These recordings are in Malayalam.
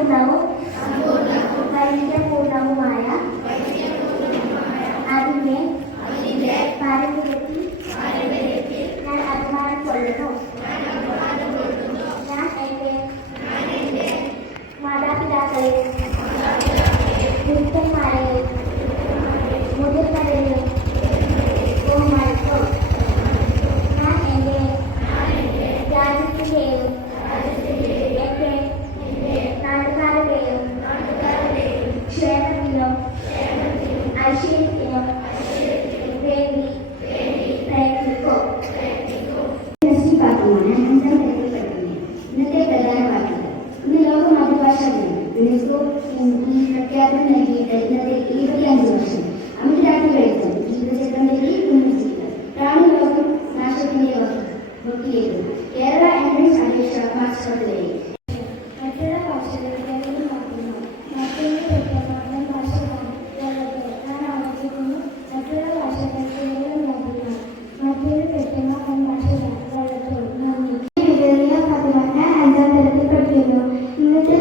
സമ്പൂർണവും വൈവിധ്യപൂർണവുമായ അതിന്റെ പാരമ്പര്യത്തിൽ ഞാൻ അഭിമാനം കൊള്ളുന്നു. ഞാൻ എന്റെ മാതാപിതാക്കളെയും ഗുരുക്കന്മാരെയും മുതിർന്നവരെയും ബഹുമാനിക്കും. ഞാൻ എന്റെ രാജ്യത്തിന്റെയും എന്റെ നാട്ടുകാരുടെയും ക്ഷേമത്തിനും ഐശ്വര്യത്തിനും വേണ്ടി പ്രയത്നിക്കും. ഇന്നത്തെ പ്രധാന വാർത്തകൾ. ഇന്ന് ലോക മാതൃഭാഷാ ദിനം. യുനെസ്കോ പ്രഖ്യാപനം നൽകിയിട്ട് ഇന്നത്തെ 25 വർഷം. അമിതാഭ് ബച്ചൻ ജീവിതചക്രത്തിലേക്ക് പുനർജീവിതം. റാണി ലോകം നാശത്തിന്റെ വക്കിലേക്ക്. കേരള എൻട്രൻസ് അപേക്ഷ മാർച്ച് 10 വരെ. മറ്റുള്ള ഭാഷകൾ കേരളം മാറ്റുന്നു. മറ്റുള്ള ഭാഷ ഞാൻ ആവർത്തിക്കുന്നു. മറ്റുള്ള ഭാഷകൾ കേരളം മാറ്റുന്നു. മറ്റൊരു പെട്ടെന്ന് ഭാഷ ഇന്നത്തെ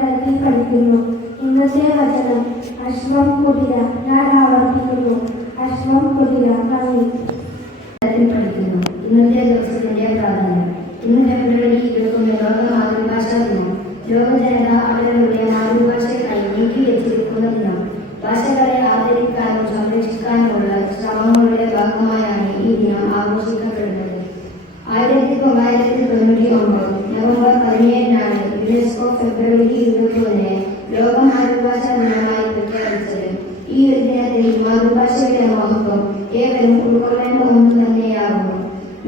പള്ളിയിൽ പഠിക്കുന്നു. ഇന്നത്തെ വചനം അശ്വം കുതിര. ഞാൻ ആവർത്തിക്കുന്നു. അശ്വം കുതിര കളി പഠിക്കുന്നു. ഇന്നത്തെ ദിവസത്തിന്റെ പ്രാധാന്യം. ഇന്ന് ഫെബ്രുവരി 21 ലോക മാതൃഭാഷാ ദിനം. ലോക ജനത അവരുടെ മാതൃഭാഷയ്ക്കായി നീക്കിവെച്ചിരിക്കുന്ന ദിനം. ഭാഷകളെ ആദരിക്കാനും സംരക്ഷിക്കാനുമുള്ള ശ്രമങ്ങളുടെ ഭാഗമായാണ് ഈ ദിനം ആഘോഷിക്കപ്പെടുന്നത്. 1999 നവംബർ 17 യുനെസ്കോ ഫെബ്രുവരി 21 ലോക മാതൃഭാഷാ ദിനമായി പ്രഖ്യാപിച്ചത്. ഈ ഒരു ദിനത്തിൽ മാതൃഭാഷയുടെ മഹത്വം ഏവരും ഉൾക്കൊള്ളേണ്ട ഒന്ന് തന്നെയാകുന്നു.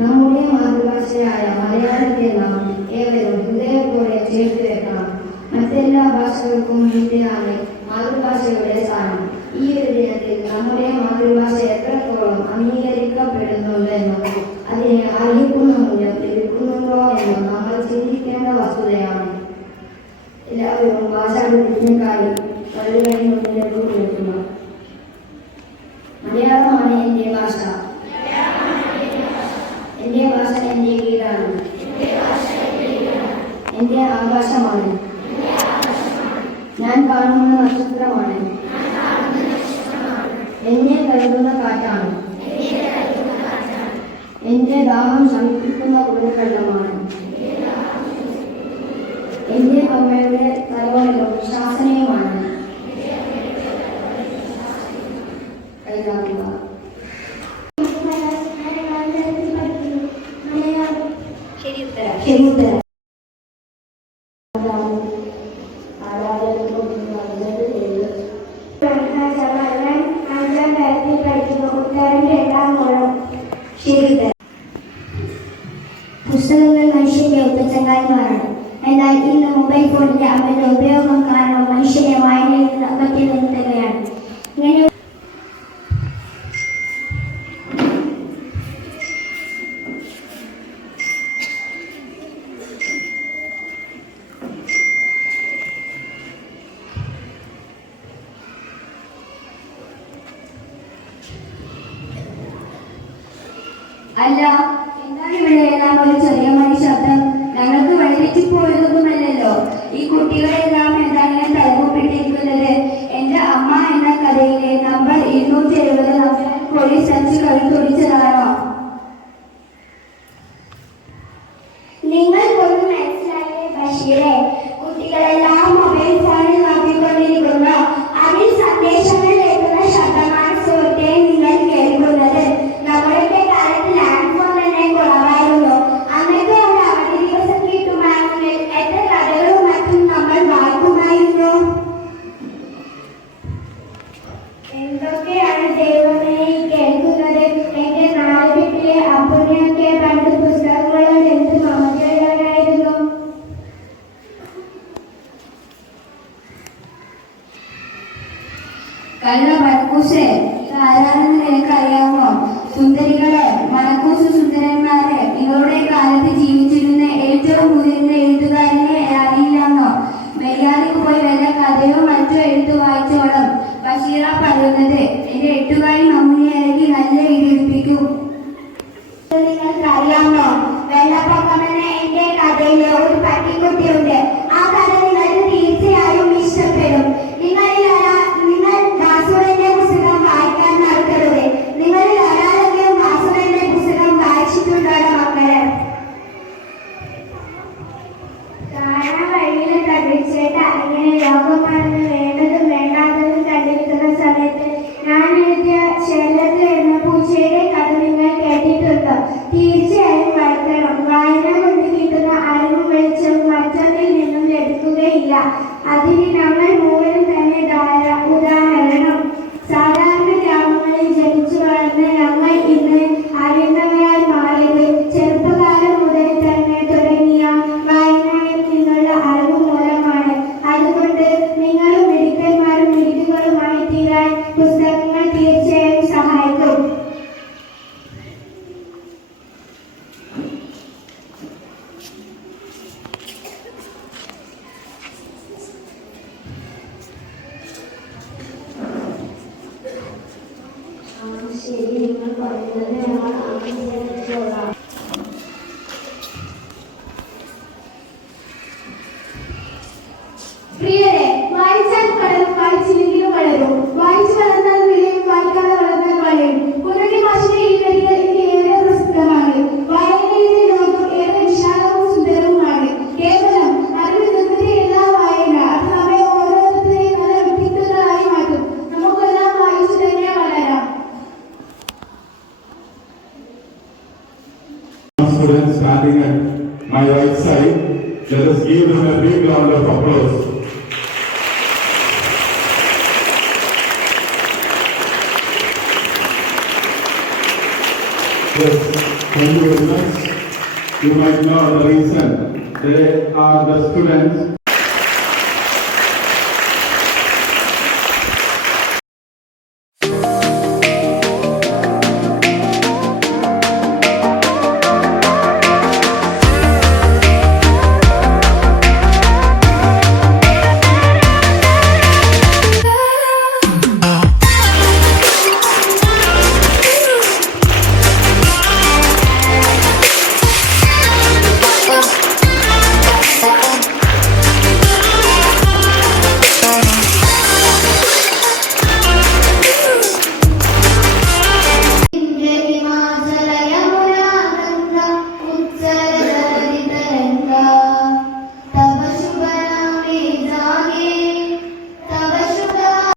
നമ്മുടെ മാതൃഭാഷയായ മലയാളത്തെ നാം ഏവരും ഹൃദയത്തോടെ ചേർത്ത് വെക്കണം. മറ്റെല്ലാ ഭാഷകൾക്കും മുന്നെയാണ് മാതൃഭാഷയുടെ സ്ഥാനം. ഈ ഒരു ദിനത്തിൽ നമ്മുടെ മാതൃഭാഷ എത്രത്തോളം അംഗീകരിക്കപ്പെടുന്നുണ്ടെന്നും അതിനെ അർഹിക്കുന്ന മൂല്യം ലഭിക്കുന്നുണ്ടോ എന്നും നമ്മൾ ചിന്തിക്കേണ്ട വസ്തുതയാണ്. എല്ലാവരും ഭാഷാഭിവൃദ്ധിക്കായി വളരെ മുന്നിലേക്ക് ഉയർത്തുക. മലയാളമാണ് എൻ്റെ ഭാഷ. എൻ്റെ ഭാഷ എൻ്റെ വീടാണ്. എൻ്റെ ആകാശമാണ്. ഞാൻ കാണുന്ന നക്ഷത്രമാണ്. എന്നെ കരുതുന്ന കാറ്റാണ്. എന്റെ ദാഹം ശമിപ്പിക്കുന്ന കുളിർവെള്ളമാണ്. എന്റെ അമ്മയുടെ തലോടലും ശാസനയുമാണ്. കൈകാക്കുക. ശരി ഉത്തരം. പുസ്തകങ്ങൾ മനുഷ്യന്റെ ഒപ്പച്ചങ്ങായിമാരാണ്. എന്നാൽ ഇന്ന് മൊബൈൽ ഫോണിന്റെ അമിത ഉപയോഗം കാരണം മനുഷ്യനെ വായനയിൽ നിന്ന് അകറ്റി നിർത്തുകയാണ്. ഇങ്ങനെ അല്ല, എന്താണ് ഇവിടെ എല്ലാം ഒരു ചെറിയ മണി ശബ്ദം? ഞങ്ങൾക്ക് വഴിതെറ്റിപ്പോയതൊന്നുമല്ലല്ലോ. ഈ കുട്ടികളെല്ലാം എന്താണ് തലമുപ്പിട്ടിരിക്കുന്നത്? എന്റെ അമ്മ എന്ന കഥയിലെ നമ്പർ 270 നമ്മൾ പോലീസ് അടിച്ച് കളിത്തൊടിച്ചതാണോ? നിങ്ങൾക്കൊന്നും മനസ്സിലായില്ലേ ബഷീറെ? കുട്ടികളെല്ലാം മൊബൈൽ ഫോണിൽ നോക്കിക്കൊണ്ടിരിക്കുന്നു. അതിൽ സന്ദേശങ്ങൾ കേൾക്കുന്ന ശബ്ദമാണ് സുഹൃത്തെ നിങ്ങൾ കേൾക്കുന്നത്. നമ്മുടെ കാലത്ത് ലാൻഡ് ഫോൺ തന്നെ കുറവായിരുന്നു. അന്നൊക്കെ ഒരു അവധി ദിവസം കിട്ടുമായിരുന്നെങ്കിൽ എത്ര കഥകളും മറ്റും നമ്മൾ വായിക്കുമായിരുന്നു. എന്തൊക്കെയാണ് ദൈവമേ കേൾക്കുന്നത്? എന്റെ നാല് വീട്ടിലെ അപ്പുണ്യൊക്കെ പണ്ട് പുസ്തകങ്ങളോട് എന്ത് മമതയുള്ളവരായിരുന്നു. കള്ള മണക്കൂസേ, ആരാണെന്ന് നിനക്കറിയാമോ? സുന്ദരികളെ, മണക്കൂസ് സുന്ദരന്മാരെ, നിങ്ങളുടെ കാലത്ത് ജീവിച്ചിരുന്ന ഏറ്റവും മുതിർന്ന എഴുത്തുകാരനെ അറിയില്ലെന്നോ? മര്യാദക്ക് പോയി വല്ല കഥയോ മറ്റോ എഴുത്തു വായിച്ചോളും. ബഷീറ പറയുന്നത്. എന്റെ എട്ടുകാരി മമ്മിനെ ഇറങ്ങി നല്ല ഇടിപ്പിക്കും. നിങ്ങൾക്കറിയാമോ? വെള്ളപ്പൊക്കം കഥയിലെ ഒരു പട്ടിക്കുട്ടിയുണ്ട്. ആ കഥ നിങ്ങൾക്ക് തീർച്ചയായും ഇഷ്ടപ്പെടും. നിങ്ങൾ ബാസുരന്റെ പുസ്തകം വായിക്കാൻ മറക്കരുത്. നിങ്ങളിൽ ഒരാളെങ്കിലും ബാസുരന്റെ പുസ്തകം വായിച്ചിട്ടുണ്ടോ മക്കളെ? കാണാൻ വഴിയിലെ തകർച്ചേട്ട ഇങ്ങനെ ലോകമാണെന്ന് വേണ്ടതും വേണ്ടാത്തതും കണ്ടിരിക്കുന്ന സമയത്ത് ഞാൻ എഴുതിയ ശൈലത്തിൽ എന്ന പൂച്ചയുടെ കഥ നിങ്ങൾ കേട്ടിട്ടുണ്ടോ? തീർച്ചയായും വായിക്കണം. വായന കൊണ്ട് കിട്ടുന്ന അറിവും വെളിച്ചവും മറ്റൊന്നിൽ നിന്നും ലഭിക്കുകയില്ല. അതിന് നമ്മൾ മൂവരും തന്നെ ഉദാഹരണം. സാധാരണ ഗ്രാമങ്ങളിൽ ജനിച്ചു വളർന്ന ഞങ്ങൾ ഇന്ന് അറിയുന്നവരായി മാറിയത് ചെറുപ്പകാലം മുതൽ തന്നെ തുടങ്ങിയ വായനയിൽ നിന്നുള്ള അറിവ് മൂലമാണ്. അതുകൊണ്ട് നിങ്ങളും മിടുക്കന്മാരും മിടുക്കുകളുമായി തീരാൻ പുസ്തകങ്ങൾ തീർച്ചയായും സഹായിക്കും. ശരി, നിങ്ങൾ പറയുന്നത് ഞങ്ങൾ ആഗ്രഹിച്ചോളാം. പ്രിയരെ, വായിച്ചാൽ വളരും, വായിച്ചില്ലെങ്കിലും വളരും. വായിച്ചു വളർന്നാൽ വിളയും, വായിക്കാതെ വളർന്നാൽ വളരും. കുഞ്ഞുണ്ണി മാഷിന്റെ ഈ വരികൾ എനിക്ക് ഏറെ പ്രസിദ്ധമാണ്. വായനയുടെ ലോകം ഏറെ വിശാലവും സുന്ദരവുമാണ്. കേവലം അറിവ് നിർമ്മിതിയല്ല വായന. അത് നമ്മെ ഓരോരുത്തരെയും നല്ല വ്യക്തിത്വങ്ങളായി മാറ്റും. നമുക്കെല്ലാം വായിച്ചു തന്നെ വളരാം. Students standing at my right side, let us give them a big round of applause. Yes, thank you very much. You might know the reason. They are the students